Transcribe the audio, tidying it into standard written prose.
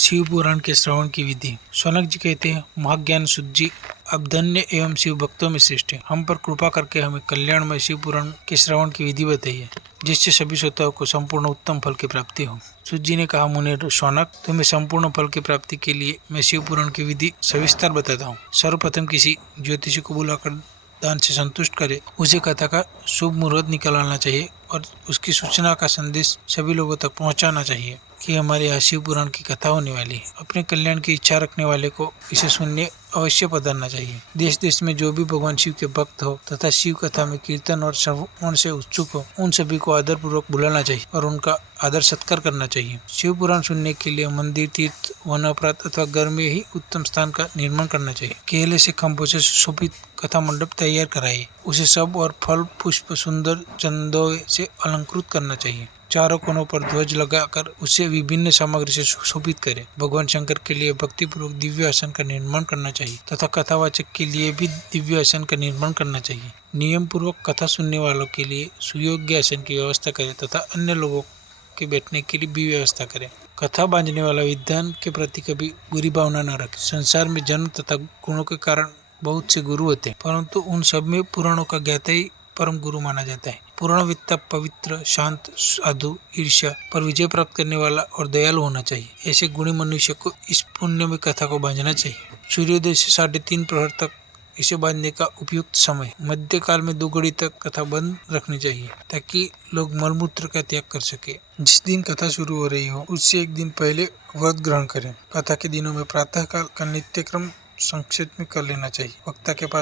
शिव पुराण के श्रवण की विधि। शौनक जी कहते हैं, महाज्ञान सुत जी, अब धन्य एवं शिव भक्तों में श्रेष्ठ है। हम पर कृपा करके हमें कल्याणमय शिव पुराण के श्रवण की विधि बताइए, जिससे सभी श्रोताओं को संपूर्ण उत्तम फल की प्राप्ति हो। सुत जी ने कहा, मुने शौनक, तुम्हें संपूर्ण फल की प्राप्ति के लिए मैं शिव पुराण की विधि सविस्तार बताता हूँ। सर्वप्रथम किसी ज्योतिषी को बुलाकर दान से संतुष्ट करे, उसे कथा का शुभ मुहूर्त निकालना चाहिए और उसकी सूचना का संदेश सभी लोगों तक पहुंचाना चाहिए कि हमारे यहाँ शिव पुराण की कथा होने वाली है। अपने कल्याण की इच्छा रखने वाले को इसे सुनने अवश्य पधारना चाहिए। देश देश में जो भी भगवान शिव के भक्त हो तथा शिव कथा में कीर्तन और श्रवण से उत्सुक हो, उन सभी को आदर पूर्वक बुलाना चाहिए और उनका आदर सत्कार करना चाहिए। शिव पुराण सुनने के लिए मंदिर, तीर्थ, वन अपराध अथवा घर में ही उत्तम स्थान का निर्माण करना चाहिए। केले से खंभों से सुशोभित कथा मंडप तैयार कराइए। उसे सब और फल, पुष्प, सुंदर चंदों से अलंकृत करना चाहिए। चारों कोनों पर ध्वज लगाकर उसे विभिन्न सामग्री से सुशोभित करें। भगवान शंकर के लिए भक्तिपूर्वक दिव्य आसन का निर्माण करना चाहिए तथा कथावाचक के लिए भी दिव्य आसन का निर्माण करना चाहिए। नियम पूर्वक कथा सुनने वालों के लिए सुयोग्य आसन की व्यवस्था करें तथा अन्य लोगों के बैठने के लिए भी व्यवस्था करें। कथा बांधने वाला विद्वान के प्रति कभी बुरी भावना न रखे। संसार में जन्म तथा गुणों के कारण बहुत से गुरु होते हैं, परंतु उन सब में पुराणों का ज्ञाता ही परम गुरु माना जाता है। पुराण वेत्ता पवित्र, शांत, साधु, ईर्ष्या पर विजय प्राप्त करने वाला और दयालु होना चाहिए। ऐसे गुणी मनुष्य को इस पुण्य में कथा को बांधना चाहिए। सूर्योदय से 3:30 प्रहर तक इसे बांधने का उपयुक्त समय। मध्य काल में 2 घड़ी तक कथा बंद रखनी चाहिए ताकि लोग मलमूत्र का त्याग कर सके। जिस दिन कथा शुरू हो रही हो उससे एक दिन पहले व्रत ग्रहण करें। कथा के दिनों में प्रातः काल का नित्य क्रम संक्षेप में कर लेना चाहिए। वक्ता के पास